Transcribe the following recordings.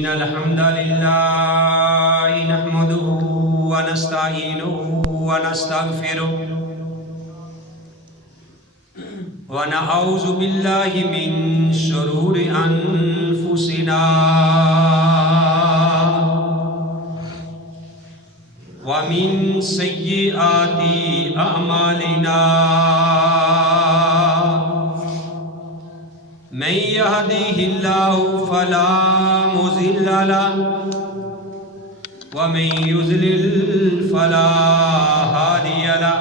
إن الحمد لله نحمده ونستعينه ونستغفره ونعوذ بالله من شرور أنفسنا ومن سيئات أعمالنا من يهده الله فلا مضل له ومن يضلل فلا هادي له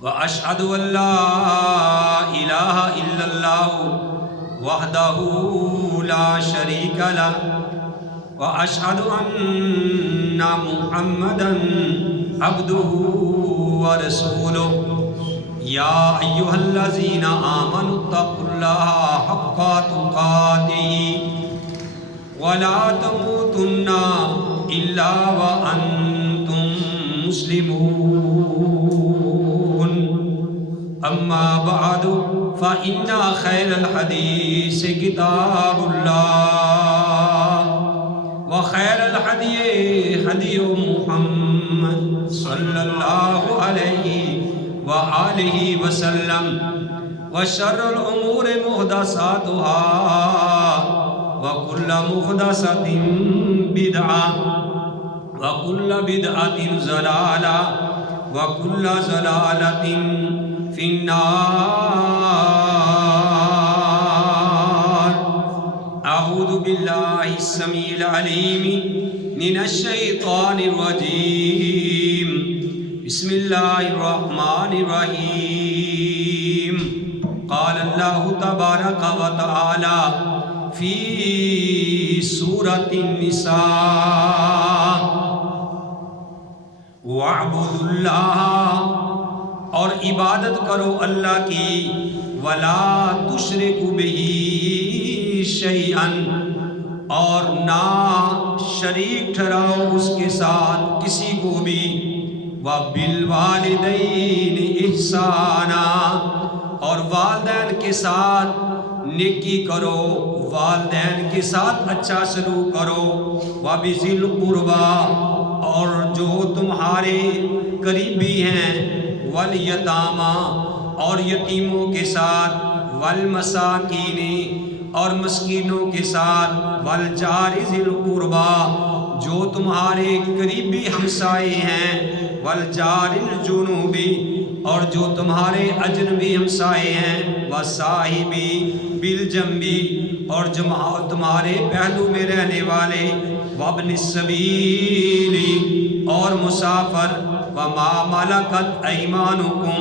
وأشهد أن لا إله إلا الله وحده لا شريك له وأشهد أن محمدا عبده ورسوله يا أيها الذين آمنوا اتقوا الله حق تقاته ولا تموتن إلا وأنتم مسلمون أما بعد فإن خير الحديث كتاب الله وخير الهدي هدي محمد صلى الله عليه وآله وسلم وشر الأمور محدثاتها وكل محدثة بدعة وكل بدعة ضلالة وكل ضلالة في النار. أعوذ بالله السميع العليم من الشيطان الرجيم. بسم الله الرحمن الرحيم. قال الله تبارك وتعالى في سورة النساء وَاعْبُدُوا اللَّهَ اور عبادت کرو اللہ کی وَلَا تُشْرِكُوا بِهِ شَيْئًا اور نہ شریک ٹھہراؤ اس کے ساتھ کسی کو بھی وَبِالْوَالِدَيْنِ إِحْسَانًا اور والدین کے ساتھ نیکی کرو والدین کے ساتھ اچھا سلوک کرو وَبِذِي الْقُرْبَى اور جو تمہارے قریبی ہیں وَالْيَتَامَى اور یتیموں کے ساتھ وَالْمَسَاكِينِ اور مسکینوں کے ساتھ وَالْجَارِ ذِي الْقُرْبَى جو تمہارے قریبی ہمسائے ہیں وَالْجَارِ الْجُنُوبِ اور جو تمہارے اجنبی ہمسائے ہیں وَالصَّاحِبِ بِالْجَنبِ اور تمہارے پہلو میں رہنے والے وَابْنِ السَّبِيلِ اور مسافر وَمَا مَلَكَتْ أَيْمَانُكُمْ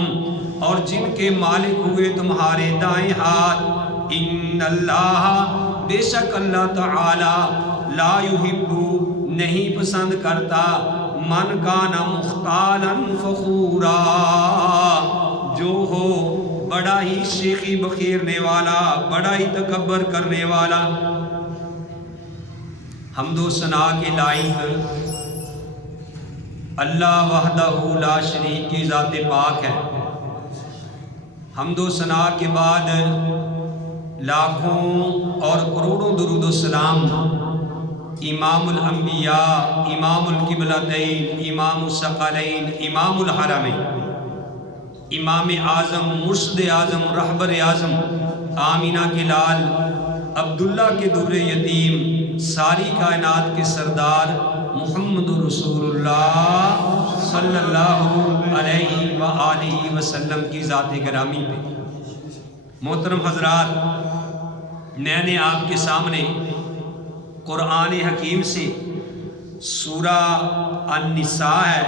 اور جن کے مالک ہوئے تمہارے دائیں ہاتھ اِنَّ اللَّهَ بے شک اللہ تعالی لا يحب نہیں پسند کرتا من کان مختالا فخورا جو ہو بڑا ہی شیخی بخیرنے والا بڑا ہی تکبر کرنے والا. حمد و ثنا کے لائق اللہ وحدہ لا شریک کی ذات پاک ہے. حمد و ثنا کے بعد لاکھوں اور کروڑوں درود و سلام امام الانبیاء امام القبلتین امام الثقلین امام الحرمین امام اعظم مرشد اعظم رہبر اعظم آمینہ کے لال عبداللہ کے در یتیم ساری کائنات کے سردار محمد رسول اللہ صلی اللہ علیہ وآلہ وسلم کی ذات گرامی پہ. محترم حضرات، میں نے آپ کے سامنے قرآن حکیم سے سورہ النساء ہے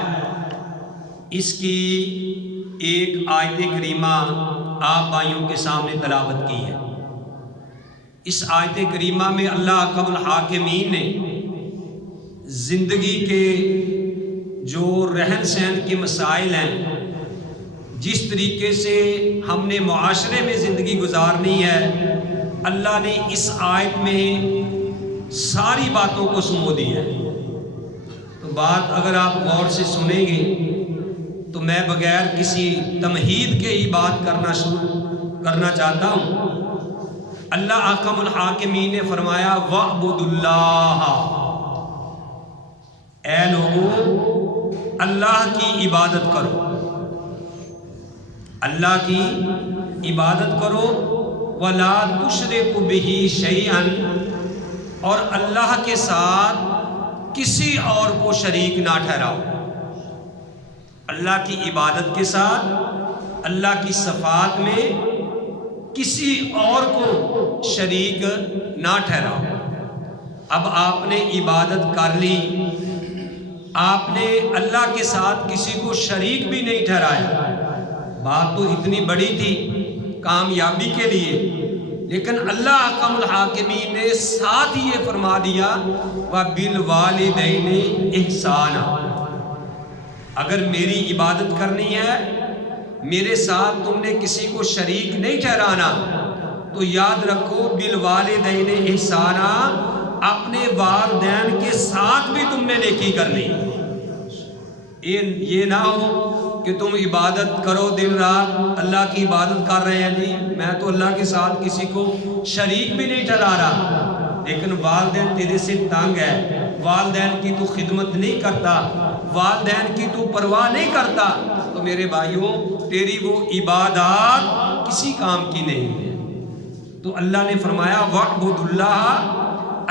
اس کی ایک آیت کریمہ آپ بھائیوں کے سامنے تلاوت کی ہے. اس آیت کریمہ میں اللہ احکم الحاکمین نے زندگی کے جو رہن سہن کے مسائل ہیں جس طریقے سے ہم نے معاشرے میں زندگی گزارنی ہے اللہ نے اس آیت میں ساری باتوں کو سمو دی ہے. تو بات اگر آپ غور سے سنیں گے تو میں بغیر کسی تمہید کے ہی بات کرنا چاہتا ہوں اللہ احکم الحاکمین نے فرمایا وَاعْبُدُ اللَّهَ، اے لوگو اللہ کی عبادت کرو، اللہ کی عبادت کرو، وَلَا تُشْرِكُ بِهِ شَيْئًا، اور اللہ کے ساتھ کسی اور کو شریک نہ ٹھہراؤ۔ اللہ کی عبادت کے ساتھ اللہ کی صفات میں کسی اور کو شریک نہ ٹھہراؤ۔ اب آپ نے عبادت کر لی، آپ نے اللہ کے ساتھ کسی کو شریک بھی نہیں ٹھہرایا، بات تو اتنی بڑی تھی کامیابی کے لیے، لیکن اللہ احکم الحاکمین نے ساتھ یہ فرما دیا وَبِالْوَالِدَيْنِ إِحْسَانًا، اگر میری عبادت کرنی ہے، میرے ساتھ تم نے کسی کو شریک نہیں ٹھہرانا، تو یاد رکھو بالوالدین احسانا، اپنے والدین کے ساتھ بھی تم نے نیکی کرنی۔ یہ نہ ہو کہ تم عبادت کرو دن رات، اللہ کی عبادت کر رہے ہیں، جی میں تو اللہ کے ساتھ کسی کو شریک بھی نہیں ٹھہرا رہا، لیکن والدین تیرے سے تنگ ہے، والدین کی تو خدمت نہیں کرتا، والدین کی تو پرواہ نہیں کرتا، تو میرے بھائیوں تیری وہ عبادات کسی کام کی نہیں ہے۔ تو اللہ نے فرمایا وَاعْبُدُ اللَّهَ،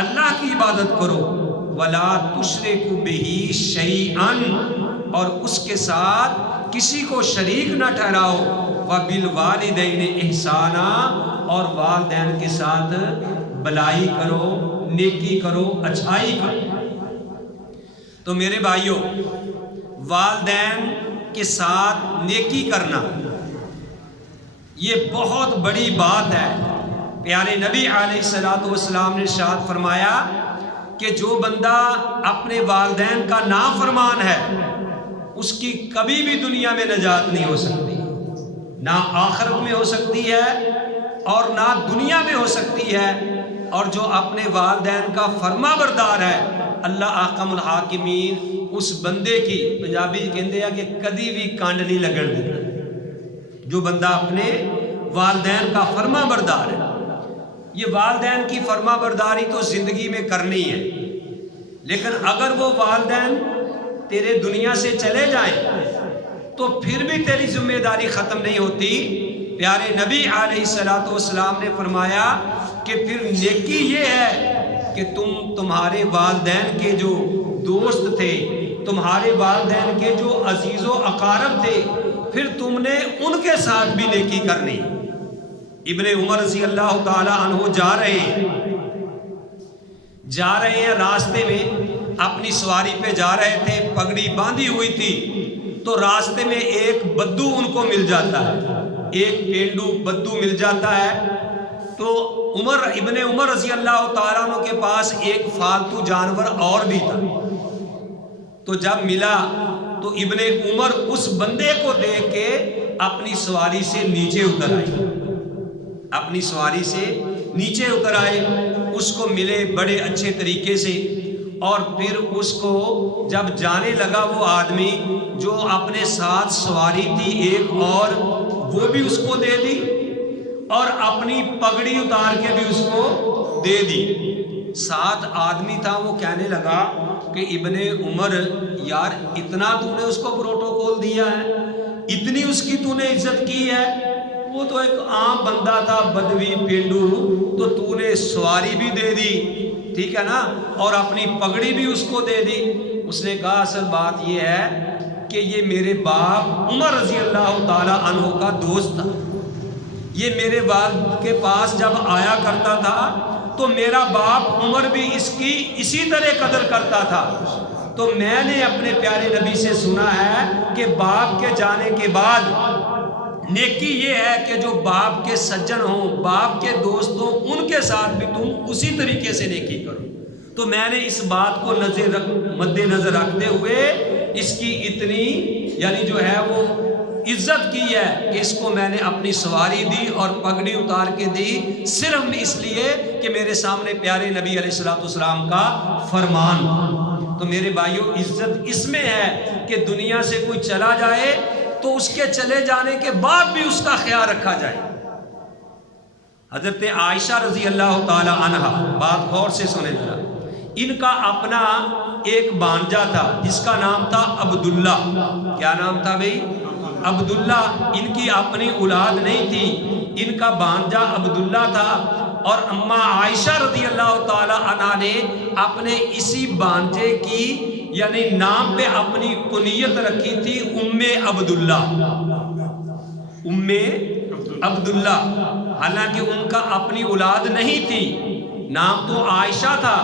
اللہ کی عبادت کرو، وَلَا تُشْرِكُ بِهِ شَيْئًا، اور اس کے ساتھ کسی کو شریک نہ ٹھہراؤ، وَبِالْوَالِدَيْنِ إِحْسَانًا، اور والدین کے ساتھ بلائی کرو، نیکی کرو، اچھائی کرو۔ تو میرے بھائیوں والدین کے ساتھ نیکی کرنا یہ بہت بڑی بات ہے۔ پیارے نبی علیہ الصلوۃ والسلام نے ارشاد فرمایا کہ جو بندہ اپنے والدین کا نافرمان ہے اس کی کبھی بھی دنیا میں نجات نہیں ہو سکتی، نہ آخرت میں ہو سکتی ہے اور نہ دنیا میں ہو سکتی ہے، اور جو اپنے والدین کا فرما بردار ہے اللہ احکم الحاکمین اس بندے کی، پنجابی کہندے ہیں کہ کدی بھی کانڈ نہیں لگن دیتا۔ جو بندہ اپنے والدین کا فرما بردار ہے، یہ والدین کی فرما برداری تو زندگی میں کرنی ہے، لیکن اگر وہ والدین تیرے دنیا سے چلے جائیں تو پھر بھی تیری ذمہ داری ختم نہیں ہوتی۔ پیارے نبی علیہ الصلوۃ والسلام نے فرمایا کہ پھر نیکی یہ ہے کہ تمہارے والدین کے جو دوست تھے، تمہارے والدین کے جو عزیز و اقارب تھے، پھر تم نے ان کے ساتھ بھی نیکی کرنی۔ ابن عمر رضی اللہ تعالی عنہ جا رہے ہیں راستے میں، اپنی سواری پہ جا رہے تھے، پگڑی باندھی ہوئی تھی، تو راستے میں ایک بدو ان کو مل جاتا ہے، ایک پینڈو بدو مل جاتا ہے۔ تو ابن عمر رضی اللہ تعالیٰ عنہ کے پاس ایک فالتو جانور اور بھی تھا، تو جب ملا تو ابن عمر اس بندے کو دیکھ کے اپنی سواری سے نیچے اتر آئے، اس کو ملے بڑے اچھے طریقے سے، اور پھر اس کو جب جانے لگا وہ آدمی جو اپنے ساتھ سواری تھی ایک اور، وہ بھی اس کو دے دی اور اپنی پگڑی اتار کے بھی اس کو دے دی۔ ساتھ آدمی تھا، وہ کہنے لگا کہ ابن عمر یار اتنا تو نے اس کو پروٹوکول دیا ہے، اتنی اس کی تو نے عزت کی ہے، وہ تو ایک عام بندہ تھا، بدوی پینڈو، تو نے سواری بھی دے دی، ٹھیک ہے نا، اور اپنی پگڑی بھی اس کو دے دی۔ اس نے کہا اصل بات یہ ہے کہ یہ میرے باپ عمر رضی اللہ تعالی عنہ کا دوست تھا، یہ میرے والد کے پاس جب آیا کرتا تھا تو میرا باپ عمر بھی اس کی اسی طرح قدر کرتا تھا، تو میں نے اپنے پیارے نبی سے سنا ہے کہ باپ کے جانے کے بعد نیکی یہ ہے کہ جو باپ کے سجن ہوں، باپ کے دوست ہوں، ان کے ساتھ بھی تم اسی طریقے سے نیکی کرو۔ تو میں نے اس بات کو مد نظر رکھتے ہوئے اس کی اتنی یعنی جو ہے وہ عزت کی ہے کہ اس کو میں نے اپنی سواری دی اور پگڑی اتار کے دی، صرف اس لیے کہ میرے سامنے پیارے نبی علیہ الصلوۃ والسلام کا فرمان۔ تو میرے بھائیوں عزت اس میں ہے کہ دنیا سے کوئی چلا جائے تو اس کے چلے جانے کے بعد بھی اس کا خیال رکھا جائے۔ حضرت عائشہ رضی اللہ تعالی عنہا، بات غور سے سنیں ذرا، ان کا اپنا ایک بانجا تھا جس کا نام تھا عبداللہ. کیا نام تھا بھائی؟ عبداللہ. ان کی اپنی اولاد نہیں تھی، ان کا بانجا عبداللہ تھا، اور اماں عائشہ رضی اللہ تعالی عنہ نے اپنے اسی بانجے کی یعنی نام پہ اپنی کنیت رکھی تھی ام عبداللہ. ام عبداللہ، حالانکہ ان کا اپنی اولاد نہیں تھی، نام تو عائشہ تھا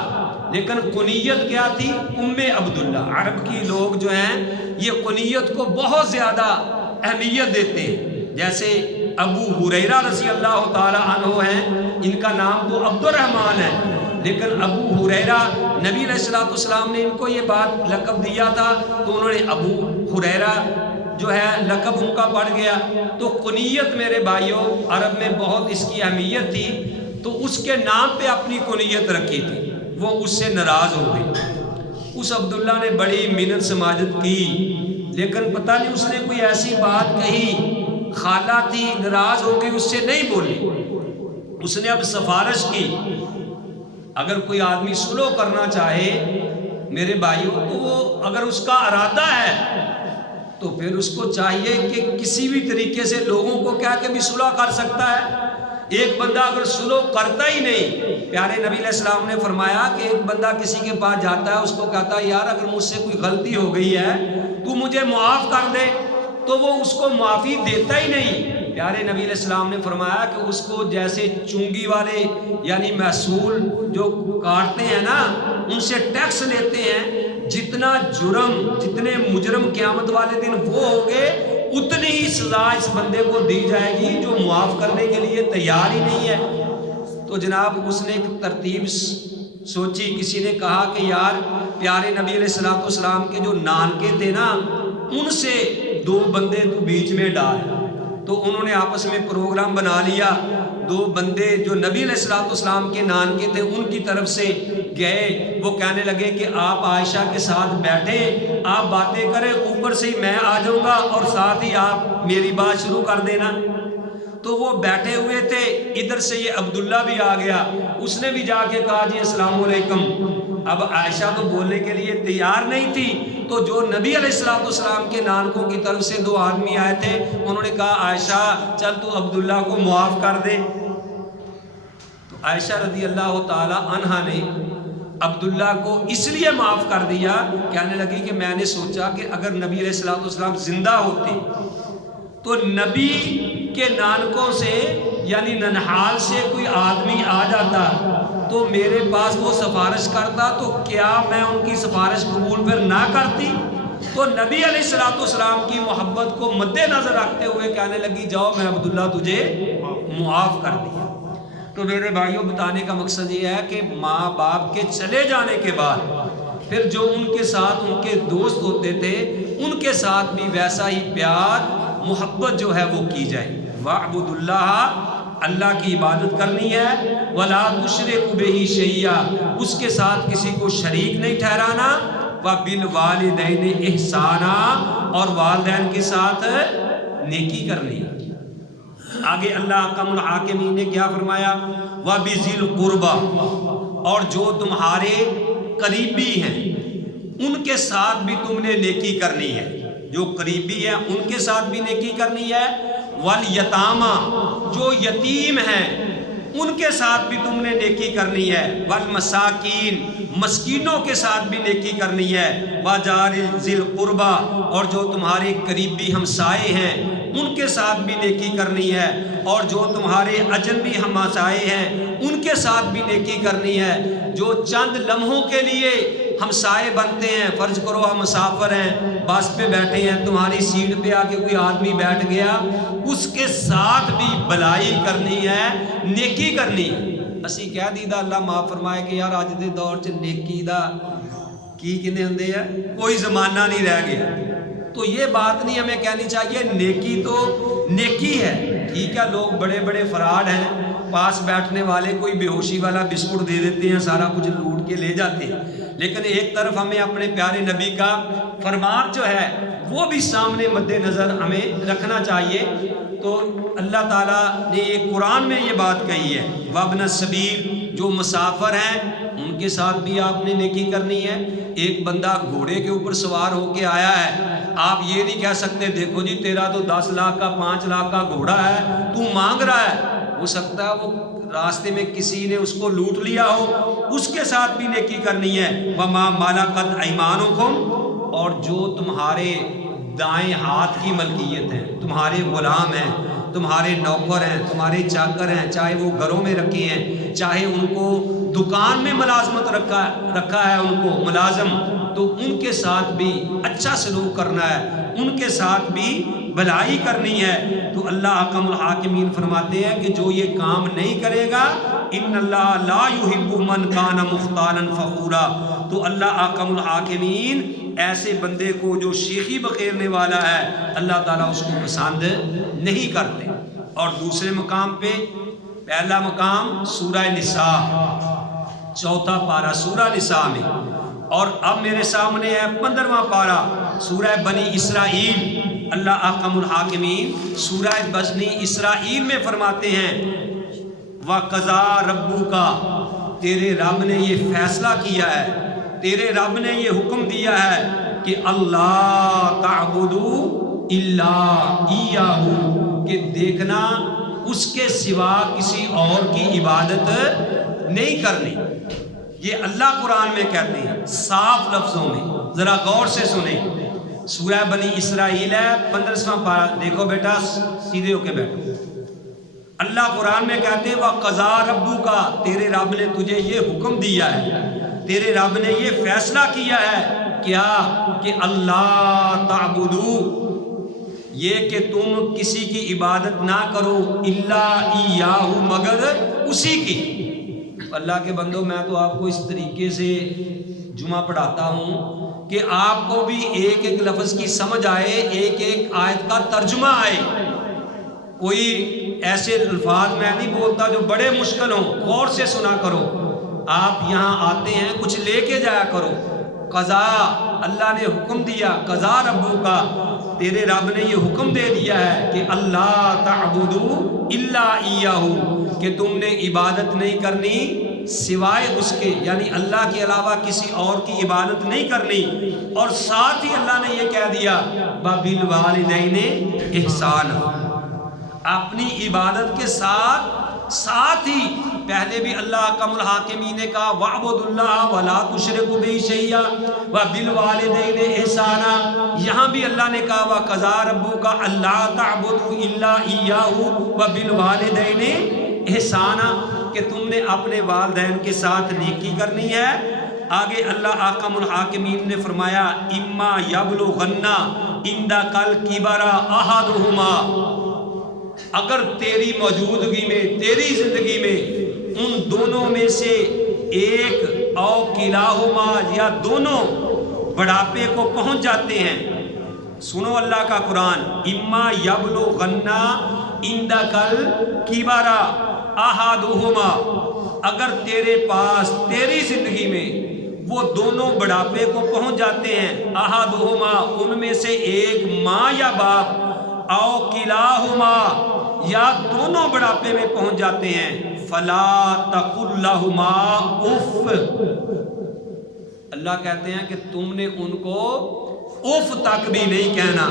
لیکن کنیت کیا تھی؟ ام عبداللہ. عرب کی لوگ جو ہیں یہ کنیت کو بہت زیادہ اہمیت دیتے ہیں. جیسے ابو ہریرہ رضی اللہ تعالی عنہ ہیں، ان کا نام تو عبد الرحمن ہے، لیکن ابو ہریرہ نبی علیہ الصلوۃ والسلام نے ان کو یہ بات لقب دیا تھا تو انہوں نے ابو ہریرہ جو ہے لقب ان کا پڑ گیا. تو کنیت میرے بھائیوں عرب میں بہت اس کی اہمیت تھی، تو اس کے نام پہ اپنی کنیت رکھی تھی. وہ اس سے ناراض ہو گئی. اس عبداللہ نے بڑی منت سماجت کی، لیکن پتہ نہیں اس نے کوئی ایسی بات کہی، خالہ تھی ناراض ہو گئی، اس سے نہیں بولی. اس نے اب سفارش کی. اگر کوئی آدمی صلح کرنا چاہے میرے بھائیوں تو وہ اگر اس کا ارادہ ہے تو پھر اس کو چاہیے کہ کسی بھی طریقے سے لوگوں کو کہہ کے بھی صلح کر سکتا ہے. ایک بندہ اگر صلح کرتا ہی نہیں، پیارے نبی علیہ السلام نے فرمایا کہ ایک بندہ کسی کے پاس جاتا ہے، اس کو کہتا ہے یار اگر مجھ سے کوئی غلطی ہو گئی ہے تو مجھے معاف کر دے، تو وہ اس کو معافی دیتا ہی نہیں. پیارے نبی علیہ السلام نے فرمایا کہ اس کو جیسے چونگی والے یعنی محصول جو کاٹتے ہیں نا، ان سے ٹیکس لیتے ہیں، جتنا جرم جتنے مجرم قیامت والے دن وہ ہوں گے اتنی ہی سزا اس بندے کو دی جائے گی جو معاف کرنے کے لیے تیار ہی نہیں ہے. تو جناب اس نے ایک ترتیب سوچی. کسی نے کہا کہ یار پیارے نبی علیہ الصلوۃ والسلام کے جو نانکے تھے نا، ان سے 2 بندے تو بیچ میں ڈال. تو انہوں نے آپس میں پروگرام بنا لیا. 2 بندے جو نبی علیہ الصلوۃ والسلام کے نانکے تھے ان کی طرف سے گئے. وہ کہنے لگے کہ آپ عائشہ کے ساتھ بیٹھیں، آپ باتیں کریں، اوپر سے ہی میں آ جاؤں گا اور ساتھ ہی آپ میری بات شروع کر دینا. تو وہ بیٹھے ہوئے تھے، ادھر سے یہ عبداللہ بھی آ گیا. اس نے بھی جا کے کہا جی السلام علیکم. اب عائشہ تو بولنے کے لیے تیار نہیں تھی، تو جو نبی علیہ الصلوۃ والسلام کے نانکوں کی طرف سے 2 آدمی آئے تھے، انہوں نے کہا عائشہ چل تو عبداللہ کو معاف کر دے. تو عائشہ رضی اللہ تعالی عنہا نے عبداللہ کو اس لیے معاف کر دیا، کہنے لگی کہ میں نے سوچا کہ اگر نبی علیہ الصلوۃ والسلام زندہ ہوتے تو نبی کے نانکوں سے یعنی ننحال سے کوئی آدمی آ جاتا تو میرے پاس وہ سفارش کرتا، تو کیا میں ان کی سفارش قبول پھر نہ کرتی؟ تو نبی علیہ الصلوۃ والسلام کی محبت کو مد نظر رکھتے ہوئے کہنے لگی جاؤ میں عبداللہ تجھے معاف کر دیا. تو میرے بھائیوں بتانے کا مقصد یہ ہے کہ ماں باپ کے چلے جانے کے بعد پھر جو ان کے ساتھ ان کے دوست ہوتے تھے ان کے ساتھ بھی ویسا ہی پیار محبت جو ہے وہ کی جائے. وَاعْبُدُوا اللَّهَ، اللہ کی عبادت کرنی ہے، وَلَا تُشْرِكُوا بِهِ شَيْئًا، اس کے ساتھ کسی کو شریک نہیں ٹھہرانا، وَبِالْوَالِدَيْنِ إِحْسَانًا، اور والدین کے ساتھ نیکی کرنی. آگے اللہ حکم الحاکمین نے کیا فرمایا؟ وَبِذِي الْقُرْبَى، اور جو تمہارے قریبی ہیں ان کے ساتھ بھی تم نے نیکی کرنی ہے. جو قریبی ہیں ان کے ساتھ بھی نیکی کرنی ہے. والیتاما، جو یتیم ہیں ان کے ساتھ بھی تم نے نیکی کرنی ہے. والمساکین، مسکینوں کے ساتھ بھی نیکی کرنی ہے. وجار ذی القربى، اور جو تمہارے قریبی ہمسائے ہیں ان کے ساتھ بھی نیکی کرنی ہے. اور جو تمہارے اجنبی ہمسائے ہیں ان کے ساتھ بھی نیکی کرنی ہے. جو چند لمحوں کے لیے ہمسائے بنتے ہیں، فرض کرو ہم مسافر ہیں، بس پہ بیٹھے ہیں، تمہاری سیٹ پہ آ کے کوئی آدمی بیٹھ گیا، اس کے ساتھ بھی بھلائی کرنی ہے، نیکی کرنی ہے. اسی کہہ دیدا اللہ معاف فرمائے کہ یار اج دے دور چ نیکی دا کی کہندے ہوندے ہیں، کوئی زمانہ نہیں رہ گیا. تو یہ بات نہیں ہمیں کہنی چاہیے. نیکی تو نیکی ہے. ٹھیک ہے لوگ بڑے بڑے فراڈ ہیں، پاس بیٹھنے والے کوئی بے ہوشی والا بسکٹ دے دیتے ہیں، سارا کچھ لوٹ کے لے جاتے ہیں. لیکن ایک طرف ہمیں اپنے پیارے نبی کا فرمان جو ہے وہ بھی سامنے مد نظر ہمیں رکھنا چاہیے۔ تو اللہ تعالیٰ نے ایک قرآن میں یہ بات کہی ہے، وابن السبیل، جو مسافر ہیں ان کے ساتھ بھی آپ نے نیکی کرنی ہے۔ ایک بندہ گھوڑے کے اوپر سوار ہو کے آیا ہے، آپ یہ نہیں کہہ سکتے دیکھو جی تیرا تو 10 لاکھ کا 5 لاکھ کا گھوڑا ہے، تو مانگ رہا ہے۔ ہو سکتا ہے وہ راستے میں کسی نے اس کو لوٹ لیا ہو، اس کے ساتھ بھی نیکی کرنی ہے۔ وَمَا مَلَكَتْ أَيْمَانُكُمْ، اور جو تمہارے دائیں ہاتھ کی ملکیت ہیں، تمہارے غلام ہیں، تمہارے نوکر ہیں، تمہارے چاکر ہیں، چاہے وہ گھروں میں رکھے ہیں، چاہے ان کو دکان میں ملازمت رکھا ہے ان کو ملازم، تو ان کے ساتھ بھی اچھا سلوک کرنا ہے، ان کے ساتھ بھی بھلائی کرنی ہے۔ تو اللہ احکم الحاکمین فرماتے ہیں کہ جو یہ کام نہیں کرے گا، ان اللہ لا یحب من کان مختالا فخورا، تو اللہ احکم الحاکمین ایسے بندے کو جو شیخی بخیرنے والا ہے، اللہ تعالیٰ اس کو پسند نہیں کرتے۔ اور دوسرے مقام پہ، پہلا مقام سورہ نساء، 4واں پارہ سورہ نساء میں، اور اب میرے سامنے ہے 15واں پارہ سورہ بنی اسرائیل۔ اللہ احکم الحاکمین سورہ بنی اسرائیل میں فرماتے ہیں، وَقَضَىٰ رَبُّكَ، تیرے رب نے یہ فیصلہ کیا ہے، تیرے رب نے یہ حکم دیا ہے کہ اللہ تعبدوا الا ایاہ، کہ دیکھنا اس کے سوا کسی اور کی عبادت نہیں کرنی۔ یہ اللہ قرآن میں کہتے ہیں صاف لفظوں میں، ذرا غور سے سنیں۔ سورہ بنی اسرائیل ہے 15واں پارہ، دیکھو بیٹا سیدھے ہو کے بیٹھو۔ اللہ قرآن میں کہتے ہیں وَقَضَىٰ رَبُّكَ، تیرے رب نے تجھے یہ حکم دیا ہے، تیرے رب نے یہ فیصلہ کیا ہے، کیا کہ اللہ تعبدو، یہ کہ تم کسی کی عبادت نہ کرو، الا ایاہ، مگر اسی کی۔ اللہ کے بندوں، میں تو آپ کو اس طریقے سے جمعہ پڑھاتا ہوں کہ آپ کو بھی ایک ایک لفظ کی سمجھ آئے، ایک ایک آیت کا ترجمہ آئے۔ کوئی ایسے الفاظ میں نہیں بولتا جو بڑے مشکل ہوں، غور سے سنا کرو۔ آپ یہاں آتے ہیں کچھ لے کے جایا کرو۔ قضا، اللہ نے حکم دیا، قضا ربو کا، تیرے رب نے یہ حکم دے دیا ہے کہ اللہ تعبدو الا ایاہ، کہ تم نے عبادت نہیں کرنی سوائے اس کے، یعنی اللہ کے علاوہ کسی اور کی عبادت نہیں کرنی۔ اور ساتھ ہی اللہ نے یہ کہہ دیا وَبِالْوَالِدَيْنِ إِحْسَانًا، اپنی عبادت کے ساتھ ہی پہلے بھی اللہ احکم الحاکمین نے کہا وَاعْبُدُوا اللَّهَ وَلَا تُشْرِكُوا بِهِ شَيْئًا وَبِالْوَالِدَيْنِ إِحْسَانًا، یہاں بھی اللہ نے کہا وَقَضَىٰ رَبُّكَ أَلَّا تَعْبُدُوا إِلَّا إِيَّاهُ وَبِالْوَالِدَيْنِ إِحْسَانًا، کہ تم نے اپنے والدین کے ساتھ نیکی کرنی ہے۔ آگے اللہ احکم الحاکمین نے فرمایا اِمَّا يَبْلُغَنَّ عِندَكَ الْكِبَرَ أَحَدُهُمَا، اگر تیری موجودگی میں، تیری زندگی میں ان دونوں میں سے ایک او کلاہما، یا دونوں بڑھاپے کو پہنچ جاتے ہیں۔ سنو اللہ کا قرآن، اما یبلغن عندک الکبر احدہما، اگر تیرے پاس تیری زندگی میں وہ دونوں بڑھاپے کو پہنچ جاتے ہیں، احدہما، ان میں سے ایک ماں یا باپ، او کلاہما، یا دونوں بڑھاپے میں پہنچ جاتے ہیں، فلا تقل لہما اف، اللہ کہتے ہیں کہ تم نے ان کو اف تک بھی نہیں کہنا۔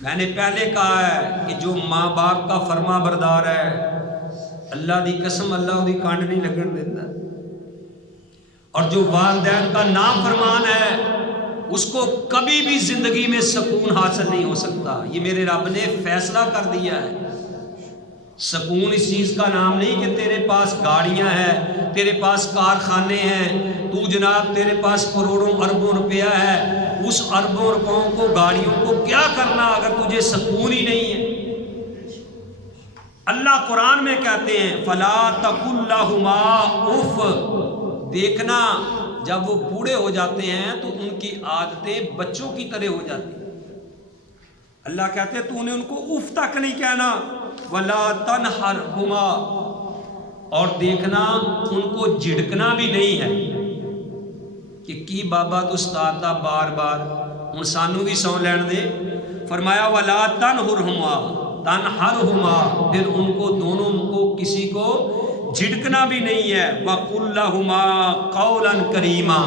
میں نے پہلے کہا ہے کہ جو ماں باپ کا فرما بردار ہے، اللہ دی قسم اللہ دی کانڈ نہیں لگن دیتا، اور جو والدین کا نافرمان ہے اس کو کبھی بھی زندگی میں سکون حاصل نہیں ہو سکتا۔ یہ میرے رب نے فیصلہ کر دیا ہے۔ سکون اس چیز کا نام نہیں کہ تیرے پاس گاڑیاں ہیں، تیرے پاس کارخانے ہیں، تو جناب تیرے پاس کروڑوں اربوں روپیہ ہے، اس اربوں روپوں کو، گاڑیوں کو کیا کرنا اگر تجھے سکون ہی نہیں ہے۔ اللہ قرآن میں کہتے ہیں فلا تقل لہما اف، دیکھنا جب وہ بوڑھے ہو جاتے ہیں تو ان کی عادتیں بچوں کی طرح ہو جاتی ہیں۔ اللہ کہتے ہیں تو نے ان کو اف تک نہیں کہنا، ولا تنہرہما، اور دیکھنا ان کو جھڑکنا بھی نہیں ہے۔ کہ کی بابا تو استاد بار بار ہوں سانو بھی سو لین دے. فرمایا ولا تنہرہما تنہرہما، پھر ان کو دونوں کو کسی کو جھڑکنا بھی نہیں ہے. وقل لہما قولا کریما،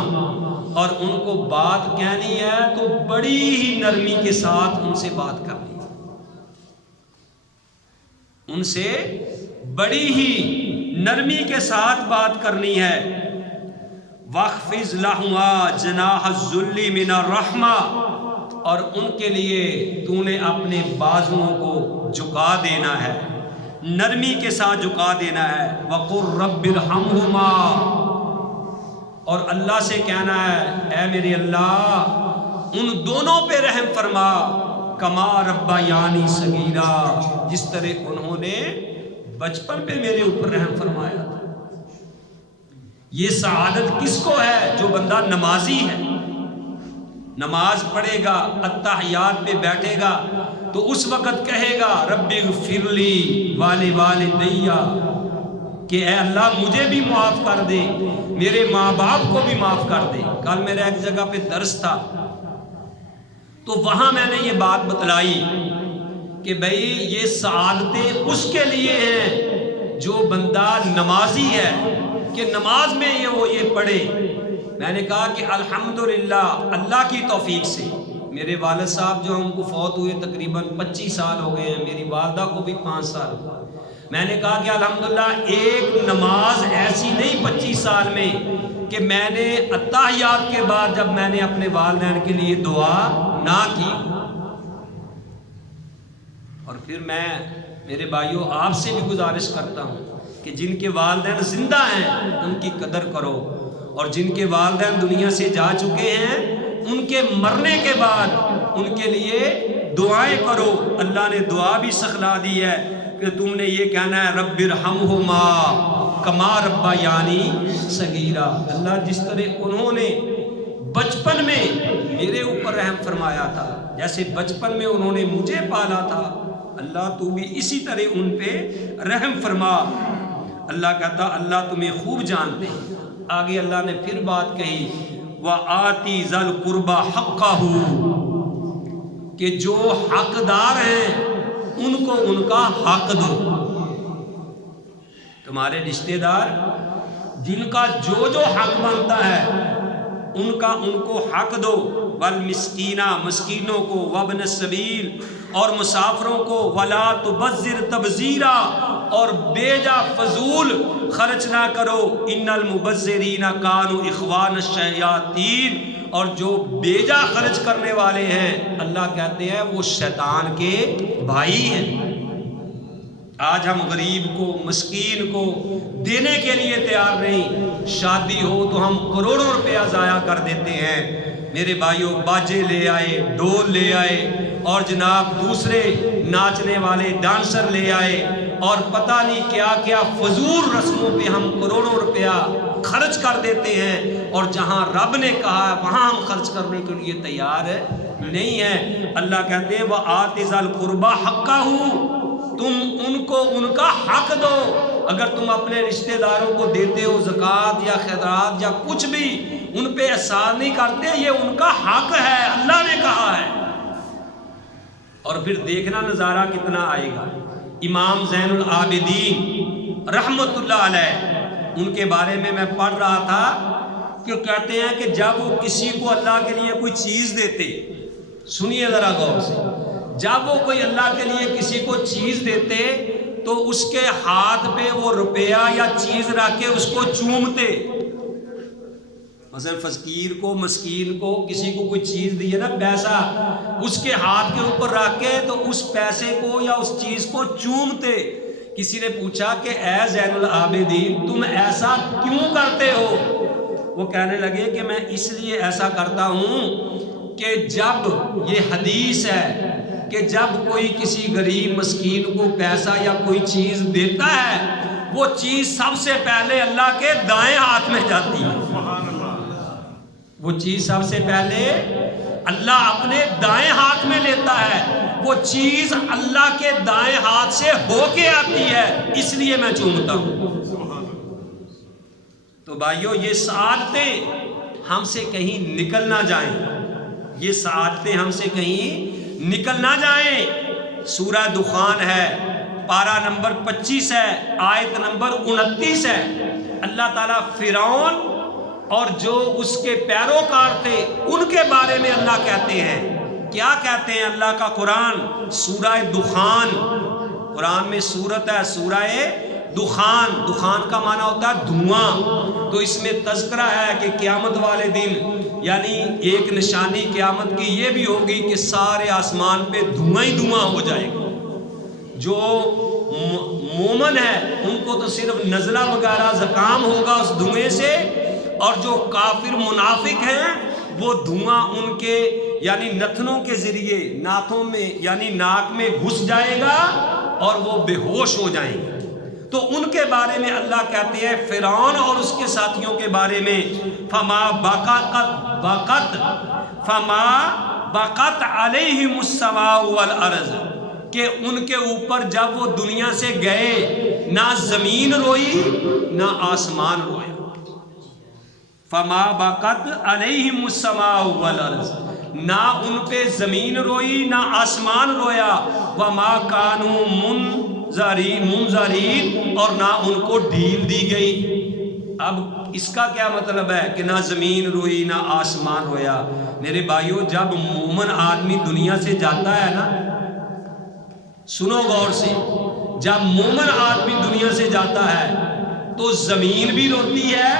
اور ان کو بات کہنی ہے تو بڑی ہی نرمی کے ساتھ ان سے بات کرنی ہے، ان سے بڑی ہی نرمی کے ساتھ بات کرنی ہے. وَاخْفِضْ لَهُمَا جَنَاحَ الذُّلِّ مِنَ الرَّحْمَةِ، اور ان کے لیے تو نے اپنے بازوؤں کو جھکا دینا ہے، نرمی کے ساتھ جھکا دینا ہے. وَقُلْ رَبِّ ارْحَمْهُمَا، اور اللہ سے کہنا ہے اے میرے اللہ ان دونوں پہ رحم فرما. کما ربیانی صغیرا، جس طرح انہوں نے بچپن پہ میرے اوپر رحم فرمایا تھا. یہ سعادت کس کو ہے؟ جو بندہ نمازی ہے، نماز پڑھے گا، التحیات پہ بیٹھے گا تو اس وقت کہے گا رب اغفر لی ولوالدی، کہ اے اللہ مجھے بھی معاف کر دے، میرے ماں باپ کو بھی معاف کر دے. کل میرا ایک جگہ پہ درس تھا تو وہاں میں نے یہ بات بتلائی کہ بھئی یہ سعادتیں اس کے لیے ہیں جو بندہ نمازی ہے، کہ نماز میں یہ پڑھے. میں نے کہا کہ الحمدللہ اللہ کی توفیق سے میرے والد صاحب جو ہم کو فوت ہوئے تقریباً 25 سال ہو گئے ہیں، میری والدہ کو بھی 5 سال ہوئے. میں نے کہا کہ الحمدللہ ایک نماز ایسی نہیں 25 سال میں کہ میں نے التحیات کے بعد جب میں نے اپنے والدین کے لیے دعا نہ کی. اور پھر میں میرے بھائیوں آپ سے بھی گزارش کرتا ہوں کہ جن کے والدین زندہ ہیں ان کی قدر کرو، اور جن کے والدین دنیا سے جا چکے ہیں ان کے مرنے کے بعد ان کے لیے دعائیں کرو. اللہ نے دعا بھی سکھلا دی ہے کہ تم نے یہ کہنا ہے رب ارحمہما کما ربیانی صغیرا. اللہ جس طرح انہوں نے بچپن میں میرے اوپر رحم فرمایا تھا، جیسے بچپن میں انہوں نے مجھے پالا تھا، اللہ تو بھی اسی طرح ان پہ رحم فرما. اللہ کہتا اللہ تمہیں خوب جانتے ہیں. آگے اللہ نے پھر بات کہی وَآتِ ذَا الْقُرْبَى حَقَّهُ، کہ جو حقدار ہیں ان کو ان کا حق دو. تمہارے رشتہ دار جن کا جو حق بنتا ہے ان کو حق دو. والمسکینہ، مسکینوں کو، وابن السبیل، اور مسافروں کو. ولا تبذر تبذیرا، اور بے جا فضول خرچ نہ کرو. ان المبذرین کانوا اخوان الشیاطین، اور جو بے جا خرچ کرنے والے ہیں اللہ کہتے ہیں وہ شیطان کے بھائی ہیں. آج ہم غریب کو، مسکین کو دینے کے لیے تیار نہیں. شادی ہو تو ہم کروڑوں روپیہ ضائع کر دیتے ہیں. میرے بھائیوں باجے لے آئے، ڈول لے آئے، اور جناب دوسرے ناچنے والے ڈانسر لے آئے، اور پتہ نہیں کیا کیا فضول رسموں پہ ہم کروڑوں روپیہ خرچ کر دیتے ہیں، اور جہاں رب نے کہا ہے وہاں ہم خرچ کرنے کے لیے تیار نہیں ہیں. اللہ کہتے ہیں وَآتِ ذَا الْقُرْبَى حَقَّهُ، تم ان کو ان کا حق دو. اگر تم اپنے رشتہ داروں کو دیتے ہو زکوٰۃ یا خیرات یا کچھ بھی، ان پہ احسان نہیں کرتے، یہ ان کا حق ہے، اللہ نے کہا ہے. اور پھر دیکھنا نظارہ کتنا آئے گا. امام زین العابدین رحمت اللہ علیہ، ان کے بارے میں پڑھ رہا تھا کہ کہتے ہیں کہ جب وہ کسی کو اللہ کے لیے کوئی چیز دیتے، سنیے ذرا غور سے، جب وہ کوئی اللہ کے لیے کسی کو چیز دیتے تو اس کے ہاتھ پہ وہ روپیہ یا چیز رکھ کے اس کو چومتے. مثلا فقیر کو، مسکین کو، کسی کو کوئی چیز دی ہے نا، پیسہ، اس کے ہاتھ کے اوپر رکھ کے تو اس پیسے کو یا اس چیز کو چومتے. کسی نے پوچھا کہ اے زین العابدین تم ایسا کیوں کرتے ہو؟ وہ کہنے لگے کہ میں اس لیے ایسا کرتا ہوں کہ جب یہ حدیث ہے کہ جب کوئی کسی غریب مسکین کو پیسہ یا کوئی چیز دیتا ہے وہ چیز سب سے پہلے اللہ کے دائیں ہاتھ میں جاتی ہے. وہ چیز سب سے پہلے اللہ اپنے دائیں ہاتھ میں لیتا ہے، وہ چیز اللہ کے دائیں ہاتھ سے ہو کے آتی ہے، اس لیے میں چومتا ہوں. تو بھائیو یہ سعادتیں ہم سے کہیں نکل نہ جائیں، یہ سعادتیں ہم سے کہیں نکل نہ جائیں۔ سورہ دخان ہے، پارہ نمبر 25 ہے، آیت نمبر 29 ہے۔ اللہ تعالیٰ فرعون اور جو اس کے پیروکار تھے ان کے بارے میں اللہ کہتے ہیں، کیا کہتے ہیں اللہ کا قرآن؟ سورہ دخان، قرآن میں سورت ہے سورہ دخان، دخان کا معنی ہوتا ہے دھواں، تو اس میں تذکرہ ہے کہ قیامت والے دن یعنی ایک نشانی قیامت کی یہ بھی ہوگی کہ سارے آسمان پہ دھواں ہی دھواں ہو جائے گا۔ جو مومن ہے ان کو تو صرف نزلہ وغیرہ زکام ہوگا اس دھوئیں سے، اور جو کافر منافق ہیں وہ دھواں ان کے یعنی نتنوں کے ذریعے ناکوں میں یعنی ناک میں گھس جائے گا اور وہ بے ہوش ہو جائیں گے۔ تو ان کے بارے میں اللہ کہتے ہیں فرعون اور اس کے ساتھیوں کے بارے میں فما بقت علیہم السماء والارض، کہ ان کے اوپر جب وہ دنیا سے گئے نہ زمین روئی نہ آسمان رویا۔ فما بقت علیہم السماء والارض، نہ ان پہ زمین روئی نہ آسمان رویا، وما کانوا منظرین، اور نہ ان کو ڈھیل دی گئی۔ اب اس کا کیا مطلب ہے کہ نہ زمین روئی نہ آسمان رویا؟ میرے بھائیوں، جب مومن آدمی دنیا سے جاتا ہے نا، سنو غور سے، جب مومن آدمی دنیا سے جاتا ہے تو زمین بھی روتی ہے،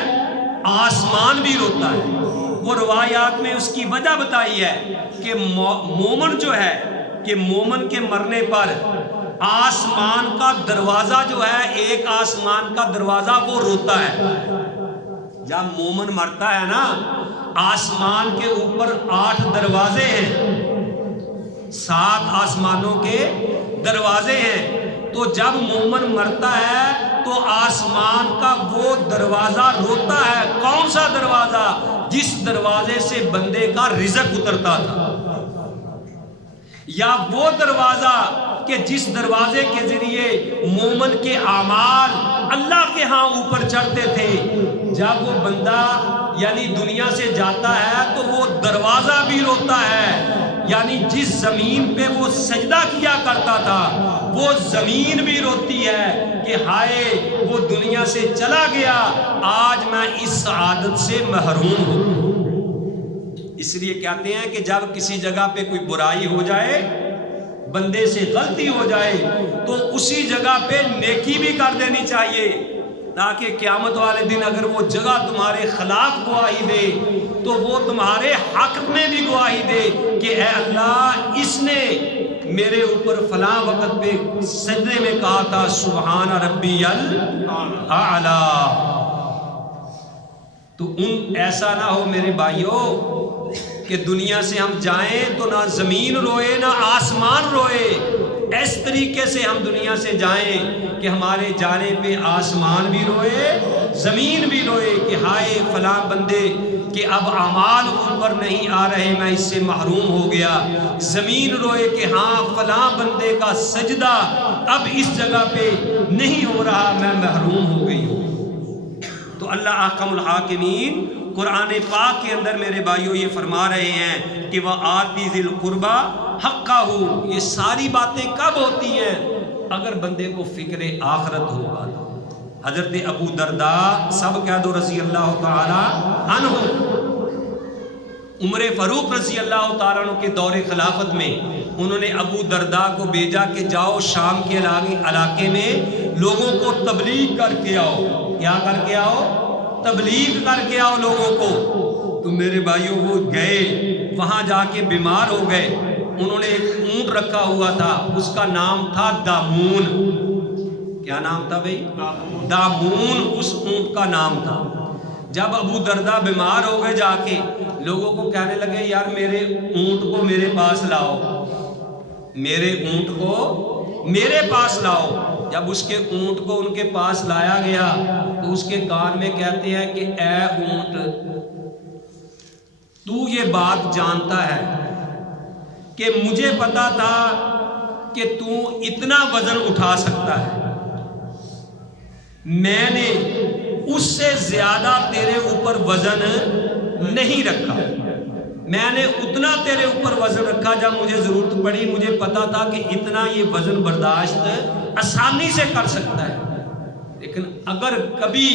آسمان بھی روتا ہے۔ وہ روایات میں اس کی وجہ بتائی ہے کہ مومن جو ہے کہ مومن کے مرنے پر آسمان کا دروازہ جو ہے، ایک آسمان کا دروازہ وہ روتا ہے۔ جب مومن مرتا ہے نا، آسمان کے اوپر 8 دروازے ہیں، 7 آسمانوں کے دروازے ہیں، تو جب مومن مرتا ہے تو آسمان کا وہ دروازہ روتا ہے۔ کون سا دروازہ؟ جس دروازے سے بندے کا رزق اترتا تھا، یا وہ دروازہ کہ جس دروازے کے ذریعے مومن کے اعمال اللہ کے ہاں اوپر چڑھتے تھے۔ جب وہ بندہ یعنی دنیا سے جاتا ہے تو وہ دروازہ بھی روتا ہے، یعنی جس زمین پہ وہ سجدہ کیا کرتا تھا وہ زمین بھی روتی ہے کہ ہائے وہ دنیا سے چلا گیا، آج میں اس سعادت سے محروم ہوں۔ اس لیے کہتے ہیں کہ جب کسی جگہ پہ کوئی برائی ہو جائے، بندے سے غلطی ہو جائے، تو اسی جگہ پہ نیکی بھی کر دینی چاہیے، تاکہ قیامت والے دن اگر وہ جگہ تمہارے خلاف گواہی دے تو وہ تمہارے حق میں بھی گواہی دے کہ اے اللہ، اس نے میرے اوپر فلاں وقت پہ سجدے میں کہا تھا سبحان ربی الاعلی۔ تو ایسا نہ ہو میرے بھائیوں کہ دنیا سے ہم جائیں تو نہ زمین روئے نہ آسمان روئے، اس طریقے سے ہم دنیا سے جائیں کہ ہمارے جانے پہ آسمان بھی روئے زمین بھی روئے کہ ہائے فلاں بندے کہ اب اعمال اوپر نہیں آ رہے، میں اس سے محروم ہو گیا۔ زمین روئے کہ ہاں فلاں بندے کا سجدہ اب اس جگہ پہ نہیں ہو رہا، میں محروم ہو گئی ہوں۔ تو اللہ احکم الحاکمین قرآن پاک کے اندر میرے بھائیوں یہ فرما رہے ہیں کہ وَآتِ ذِی الْقُرْبَى حَقَّهُ۔ یہ ساری باتیں کب ہوتی ہیں؟ اگر بندے کو فکر آخرت ہوگا۔ حضرت ابو درداء سب کہہ دو رضی اللہ تعالی عنہ، عمر فاروق رضی اللہ تعالیٰ عنہ کے دور خلافت میں انہوں نے ابو درداء کو بھیجا کہ جاؤ شام کے علاقے میں لوگوں کو تبلیغ کر کے آؤ۔ کیا کر کے آؤ؟ تبلیغ کر کے آؤ لوگوں کو۔ تو میرے بھائیوں وہ گئے، وہاں جا کے بیمار ہو گئے۔ انہوں نے ایک اونٹ رکھا ہوا تھا، اس کا نام تھا دامون۔ کیا نام تھا بھائی؟ دامون اس اونٹ کا نام تھا۔ جب ابو درداء بیمار ہو گئے جا کے لوگوں کو کہنے لگے یار میرے اونٹ کو میرے پاس لاؤ، میرے اونٹ کو میرے پاس لاؤ۔ جب اس کے اونٹ کو ان کے پاس لایا گیا تو اس کے کان میں کہتے ہیں کہ اے اونٹ، تو یہ بات جانتا ہے کہ مجھے پتا تھا کہ تو اتنا وزن اٹھا سکتا ہے، میں نے اس سے زیادہ تیرے اوپر وزن نہیں رکھا، میں نے اتنا تیرے اوپر وزن رکھا جب مجھے ضرورت پڑی، مجھے پتا تھا کہ اتنا یہ وزن برداشت آسانی سے کر سکتا ہے، لیکن اگر کبھی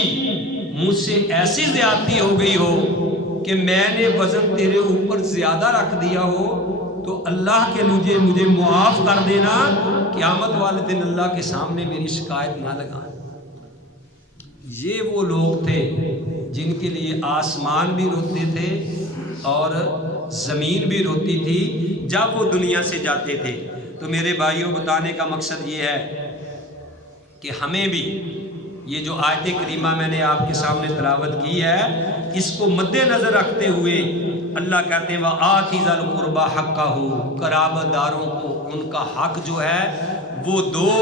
مجھ سے ایسی زیادتی ہو گئی ہو کہ میں نے وزن تیرے اوپر زیادہ رکھ دیا ہو تو اللہ کے لیے مجھے معاف کر دینا، قیامت والے دن اللہ کے سامنے میری شکایت نہ لگا۔ یہ وہ لوگ تھے جن کے لیے آسمان بھی روتے تھے اور زمین بھی روتی تھی جب وہ دنیا سے جاتے تھے۔ تو میرے بھائیوں، بتانے کا مقصد یہ ہے کہ ہمیں بھی یہ جو آیت کریمہ میں نے آپ کے سامنے تلاوت کی ہے، اس کو مد نظر رکھتے ہوئے اللہ کہتے ہیں وَآتِ ذَا الْقُرْبَى حَقَّهُ، قرابت داروں کو ان کا حق جو ہے وہ دو۔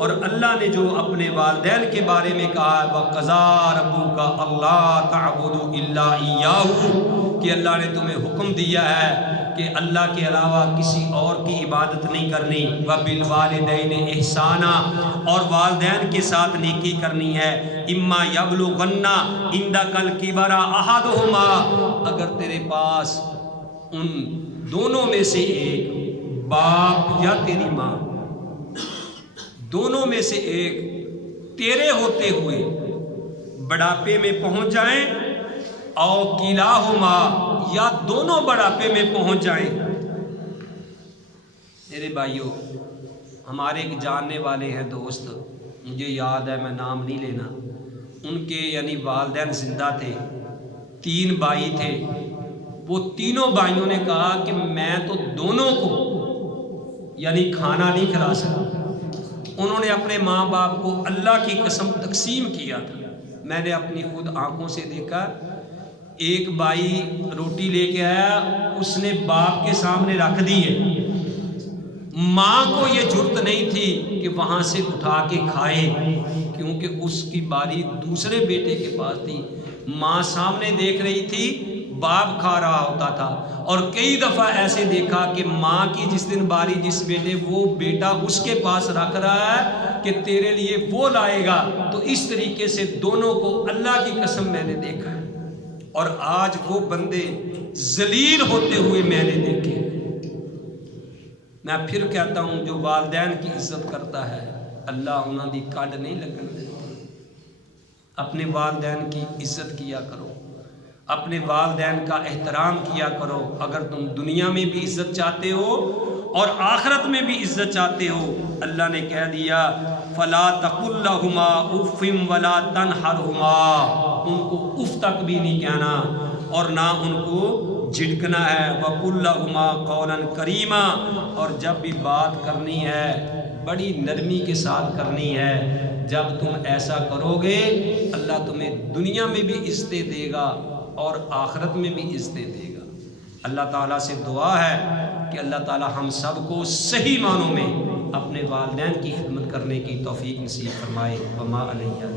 اور اللہ نے جو اپنے والدین کے بارے میں کہا ہے وَقَضَىٰ رَبُّكَ أَلَّا تَعْبُدُوا إِلَّا إِيَّاهُ، کہ اللہ نے تمہیں حکم دیا ہے کہ اللہ کے علاوہ کسی اور کی عبادت نہیں کرنی، وَبِالْوَالِدَيْنِ إِحْسَانًا، اور والدین کے ساتھ نیکی کرنی ہے، اِمَّا يَبْلُغَنَّ عِندَكَ الْكِبَرَ أَحَدُهُمَا، اگر تیرے پاس ان دونوں میں سے ایک باپ یا تیری ماں، دونوں میں سے ایک تیرے ہوتے ہوئے بڑھاپے میں پہنچ جائیں، او کلاہما، یا دونوں بڑھاپے میں پہنچ جائیں۔ میرے بھائیوں، ہمارے ایک جاننے والے ہیں دوست، مجھے یاد ہے، میں نام نہیں لینا، ان کے یعنی والدین زندہ تھے، 3 بھائی تھے، وہ تینوں بھائیوں نے کہا کہ میں تو دونوں کو یعنی کھانا نہیں کھلا سکتا۔ انہوں نے اپنے ماں باپ کو اللہ کی قسم تقسیم کیا تھا، میں نے اپنی خود آنکھوں سے دیکھا۔ ایک بھائی روٹی لے کے آیا، اس نے باپ کے سامنے رکھ دی ہے، ماں کو یہ جرت نہیں تھی کہ وہاں سے اٹھا کے کھائے، کیونکہ اس کی باری دوسرے بیٹے کے پاس تھی۔ ماں سامنے دیکھ رہی تھی، باپ کھا رہا ہوتا تھا، اور کئی دفعہ ایسے دیکھا کہ ماں کی جس دن باری جس بیٹے، وہ بیٹا اس کے پاس رکھ رہا ہے کہ تیرے لیے وہ لائے گا۔ تو اس طریقے سے دونوں کو اللہ کی قسم میں نے دیکھا، اور آج وہ بندے ذلیل ہوتے ہوئے میں نے دیکھے۔ میں پھر کہتا ہوں، جو والدین کی عزت کرتا ہے اللہ انہاں دی کڈ نہیں لگن دیتا۔ اپنے والدین کی عزت کیا کرو، اپنے والدین کا احترام کیا کرو۔ اگر تم دنیا میں بھی عزت چاہتے ہو اور آخرت میں بھی عزت چاہتے ہو، اللہ نے کہہ دیا فَلَا تَقُلْ لَهُمَا أُفٍّ وَلَا تَنْهَرْهُمَا، ان کو اف تک بھی نہیں کہنا اور نہ ان کو جھڑکنا ہے۔ وَقُلْ لَهُمَا قَوْلًا كَرِيمًا، اور جب بھی بات کرنی ہے بڑی نرمی کے ساتھ کرنی ہے۔ جب تم ایسا کرو گے اللہ تمہیں دنیا میں بھی عزتیں دے گا اور آخرت میں بھی عزتیں دے گا۔ اللہ تعالیٰ سے دعا ہے کہ اللہ تعالیٰ ہم سب کو صحیح معنوں میں اپنے والدین کی خدمت کرنے کی توفیق نصیب فرمائے۔ وما علیہ